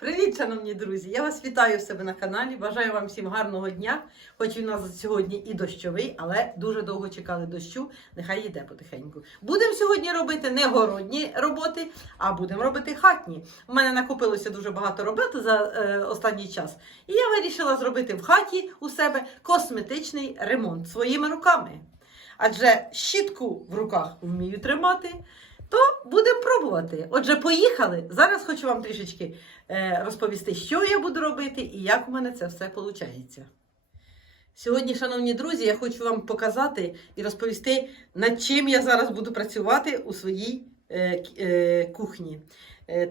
Привіт, шановні друзі! Я вас вітаю в себе на каналі. Бажаю вам всім гарного дня. Хоч в нас сьогодні і дощовий, але дуже довго чекали дощу. Нехай йде потихеньку. Будемо сьогодні робити не городні роботи, а будемо робити хатні. У мене накопилося дуже багато роботи за е, останній час. І я вирішила зробити в хаті у себе косметичний ремонт своїми руками. Адже щітку в руках вмію тримати. То будемо пробувати. Отже, поїхали. Зараз хочу вам трішечки е, розповісти, що я буду робити і як у мене це все виходить. Сьогодні, шановні друзі, я хочу вам показати і розповісти, над чим я зараз буду працювати у своїй е, е, кухні.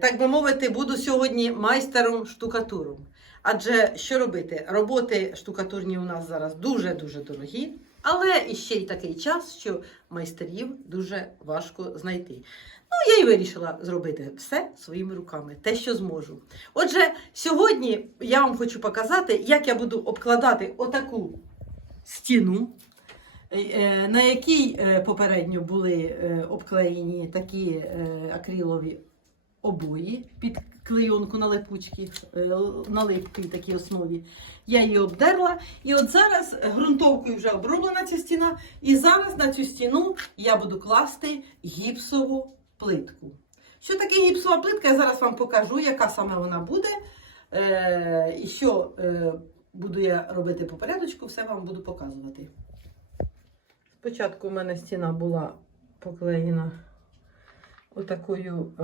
Так би мовити, буду сьогодні майстером штукатуром. Адже що робити? Роботи штукатурні у нас зараз дуже-дуже дорогі, але і ще й такий час, що майстерів дуже важко знайти. Ну, я й вирішила зробити все своїми руками, те, що зможу. Отже, сьогодні я вам хочу показати, як я буду обкладати отаку стіну, е, е, на якій е, попередньо були обклеєні такі акрилові обої під клейонку на липучки, е, на липкій такій основі. Я її обдерла. І от зараз ґрунтовкою вже оброблена ця стіна. І зараз на цю стіну я буду класти гіпсову плитку. Що таке гіпсова плитка, я зараз вам покажу, яка саме вона буде. Е, і що е, буду я робити по порядочку, все вам буду показувати. Спочатку у мене стіна була поклеєна отакою е,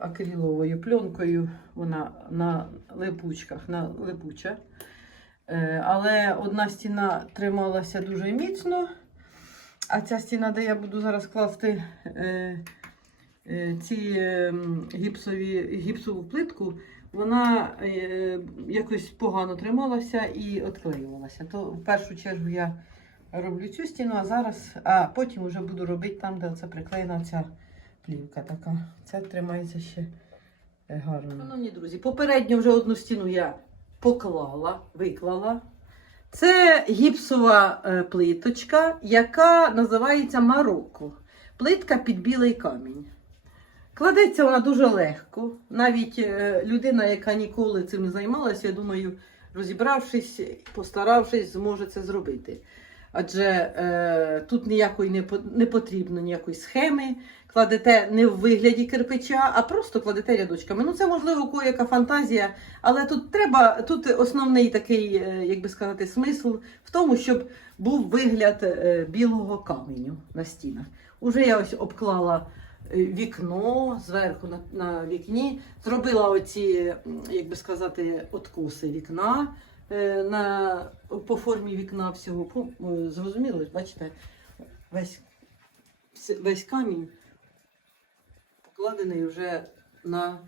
акриловою пленкою, вона на липучках, на липуча. Е, але одна стіна трималася дуже міцно, а ця стіна, де я буду зараз класти е, ці гіпсові, гіпсову плитку, вона якось погано трималася і відклеювалася. То в першу чергу я роблю цю стіну, а зараз, а потім вже буду робити там, де це приклеєна ця плівка така. Ця тримається ще е, гарно. Шановні друзі, попередньо вже одну стіну я поклала, виклала. Це гіпсова е, плиточка, яка називається Марокко. Плитка під білий камінь. Кладеться вона дуже легко. Навіть е, людина, яка ніколи цим не займалася, я думаю, розібравшись, постаравшись, зможе це зробити. Адже е, тут ніякої не потрібно ніякої схеми. Кладете не в вигляді кирпича, а просто кладете рядочками. Ну, це можливо у кого яка фантазія, але тут треба, тут основний такий, е, як би сказати, смисл в тому, щоб був вигляд е, білого каменю на стінах. Уже я ось обклала е, вікно зверху на, на вікні, зробила оці, як би сказати, откоси вікна на, по формі вікна всього. Зрозуміло, бачите, весь, весь камінь покладений вже на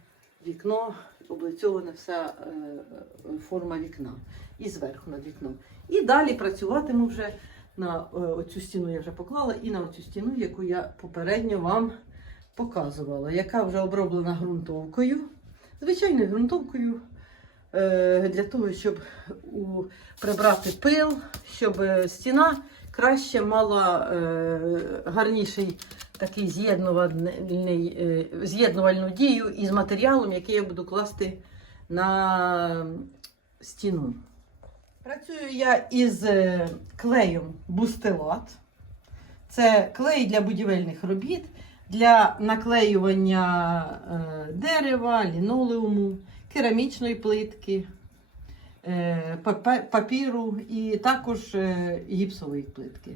вікно, облицьована вся е, форма вікна. І зверху над вікном. І далі працюватиму вже на е, оцю стіну я вже поклала, і на оцю стіну, яку я попередньо вам показувала, яка вже оброблена ґрунтовкою, звичайною ґрунтовкою. е, Для того, щоб прибрати пил, щоб стіна краще мала гарніший такий з'єднувальний, е, з'єднувальну дію із матеріалом, який я буду класти на стіну. Працюю я із е, клеєм бустелат. Це клей для будівельних робіт, для наклеювання е, дерева, лінолеуму, керамічної плитки, папіру і також гіпсової плитки.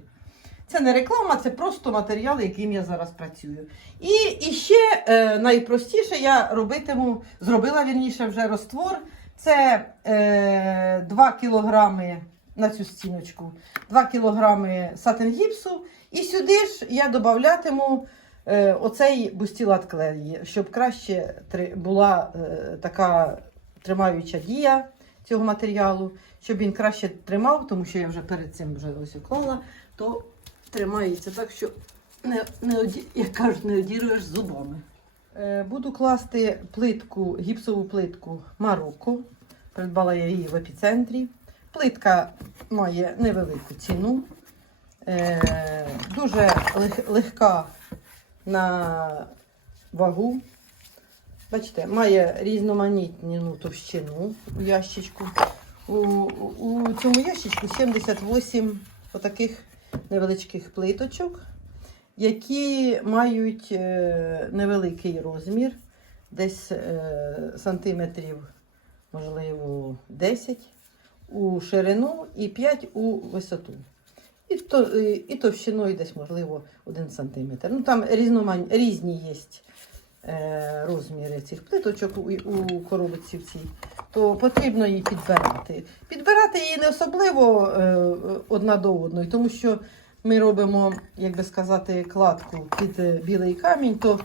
Це не реклама, це просто матеріал, яким я зараз працюю. І, і ще е, найпростіше я робитиму, зробила вірніше вже роствор. Це е, 2 кілограми на цю стіночку, 2 кілограми сатин гіпсу. І сюди ж я додатиму е, оцей бустілат клеї, щоб краще три- була е, така тримаюча дія цього матеріалу, щоб він краще тримав, тому що я вже перед цим вже ось уклала, то тримається так, що не, не як кажуть, не одіруєш зубами. Е, Буду класти плитку, гіпсову плитку Марокко. Придбала я її в епіцентрі. Плитка має невелику ціну. Е, Дуже лег- легка на вагу. Бачите, має різноманітну товщину у ящичку. У, у цьому ящичку 78 отаких невеличких плиточок, які мають е, невеликий розмір, десь е, сантиметрів, можливо, 10 у ширину і 5 у висоту. І, то, і, товщиною десь, можливо, 1 см. Ну, там різні є розміри цих плиточок у, коробці в цій, то потрібно її підбирати. Підбирати її не особливо е, одна до одної, тому що ми робимо, як би сказати, кладку під е, білий камінь, то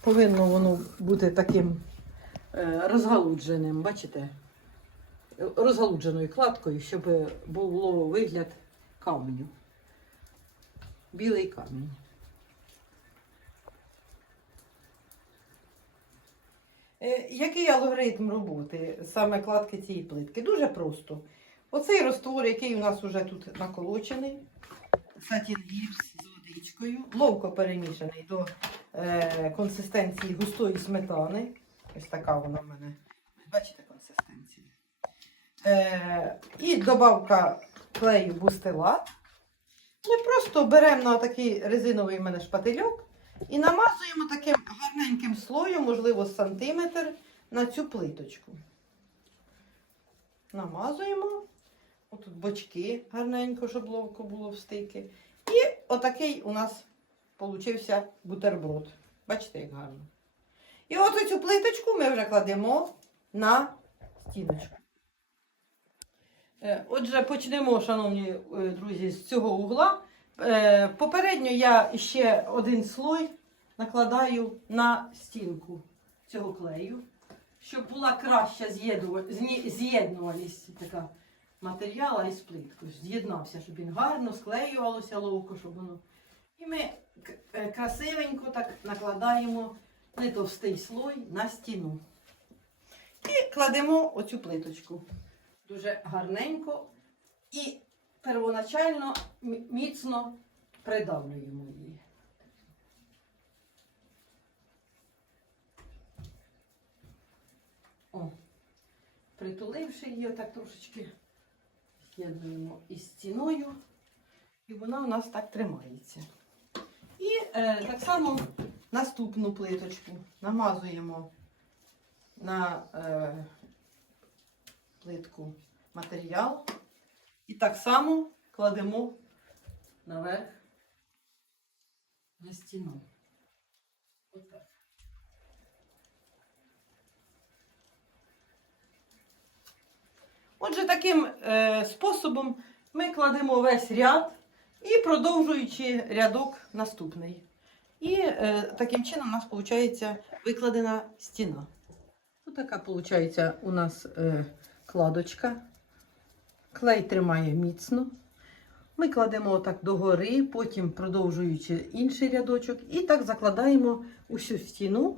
повинно воно бути таким е, розгалудженим, бачите? Розгалудженою кладкою, щоб було вигляд каменю. Білий камінь. Який алгоритм роботи саме кладки цієї плитки? Дуже просто. Оцей роствор, який у нас вже тут наколочений, сатін-гіпс з водичкою, ловко перемішаний до е, консистенції густої сметани. Ось така вона в мене. Бачите консистенцію. Е, і добавка клею бустелат. Ми просто беремо на такий резиновий в мене шпательок і намазуємо таким гарненьким слоєм, можливо, сантиметр, на цю плиточку. Намазуємо. Отут бочки гарненько, щоб ловко було в. І отакий у нас получився бутерброд. Бачите, як гарно. І от цю плиточку ми вже кладемо на стіночку. Е, Отже, почнемо, шановні е, друзі, з цього угла. Е, Попередньо я ще один слой накладаю на стінку цього клею, щоб була краща з'єднуваність така матеріала із плиткою. З'єднався, щоб він гарно склеювалося ловко, щоб воно. І ми е, красивенько так накладаємо не товстий слой на стіну. І кладемо оцю плиточку дуже гарненько і первоначально міцно придавлюємо її. О, притуливши її отак трошечки з'єднуємо із стіною, і вона у нас так тримається. І е, так само наступну плиточку намазуємо на е, плитку матеріал. І так само кладемо наверх на стіну. Отак. Отже, таким е, способом ми кладемо весь ряд і продовжуючи рядок наступний. І е, таким чином у нас виходить викладена стіна. Ось така виходить у нас е, кладочка. Клей тримає міцно. Ми кладемо отак догори, потім продовжуючи інший рядочок, і так закладаємо усю стіну.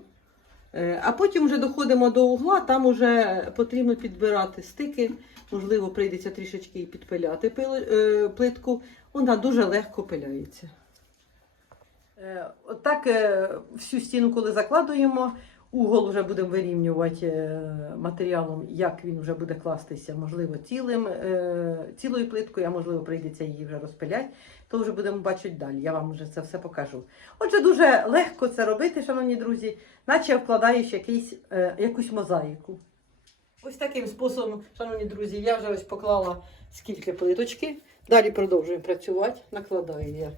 Е, А потім вже доходимо до угла, там вже потрібно підбирати стики. Можливо, прийдеться трішечки підпиляти е, плитку. Вона дуже легко пиляється. Е, Отак всю стіну, коли закладуємо, угол вже будемо вирівнювати е, матеріалом, як він вже буде кластися, можливо, цілим, е, цілою плиткою, а можливо, прийдеться її вже розпиляти, то вже будемо бачити далі. Я вам вже це все покажу. Отже, дуже легко це робити, шановні друзі, наче вкладаєш якийсь, е, якусь мозаїку. Ось таким способом, шановні друзі, я вже ось поклала скільки плиточки. Далі продовжуємо працювати. Накладаю я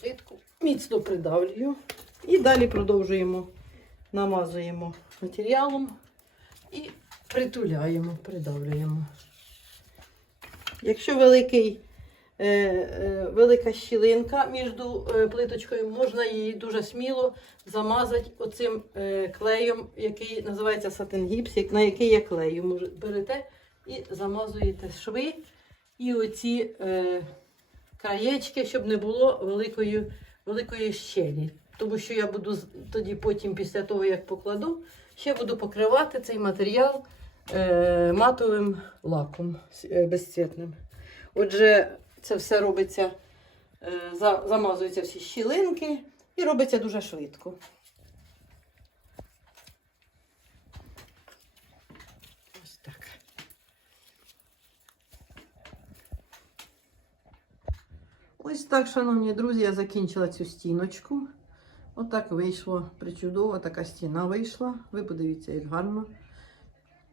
плитку, міцно придавлюю. І далі продовжуємо, намазуємо матеріалом і притуляємо, придавлюємо. Якщо великий, е, е, велика щілинка між е, плиточкою, можна її дуже сміло замазати оцим е, клеєм, який називається сатингіпс, на який я клею. Може, берете і замазуєте шви і оці е, краєчки, щоб не було великої, великої щелі тому що я буду тоді потім, після того, як покладу, ще буду покривати цей матеріал е, матовим лаком е, безцвітним. Отже, це все робиться, е, замазуються всі щілинки і робиться дуже швидко. Ось так. Ось так, шановні друзі, я закінчила цю стіночку. Отак вийшло. Причудово, така стіна вийшла. Ви подивіться, як гарно.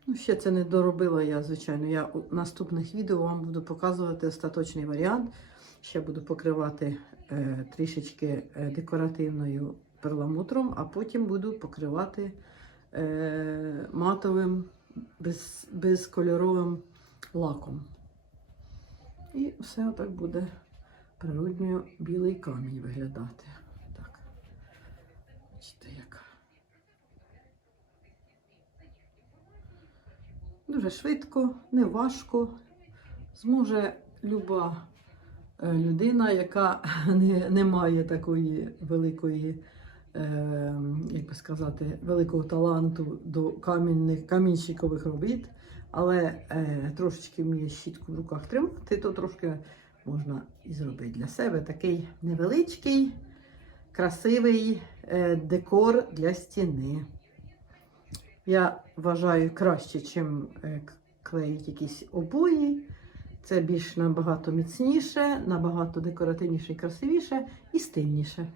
Ну, ще це не доробила я, звичайно. Я у наступних відео вам буду показувати остаточний варіант. Ще буду покривати е, трішечки е, декоративною перламутром, а потім буду покривати е, матовим без, безкольоровим лаком. І все отак буде природньо білий камінь виглядати. Так. Бачите, як. Дуже швидко, не важко. Зможе люба е, людина, яка не, не має такої великої, е, як би сказати, великого таланту до камінних, камінщикових робіт, але е, трошечки вміє щітку в руках тримати, то трошки можна і зробити для себе такий невеличкий, красивий е, декор для стіни. Я вважаю краще, чим е, клеїть якісь обої. Це більш набагато міцніше, набагато декоративніше і красивіше і стильніше.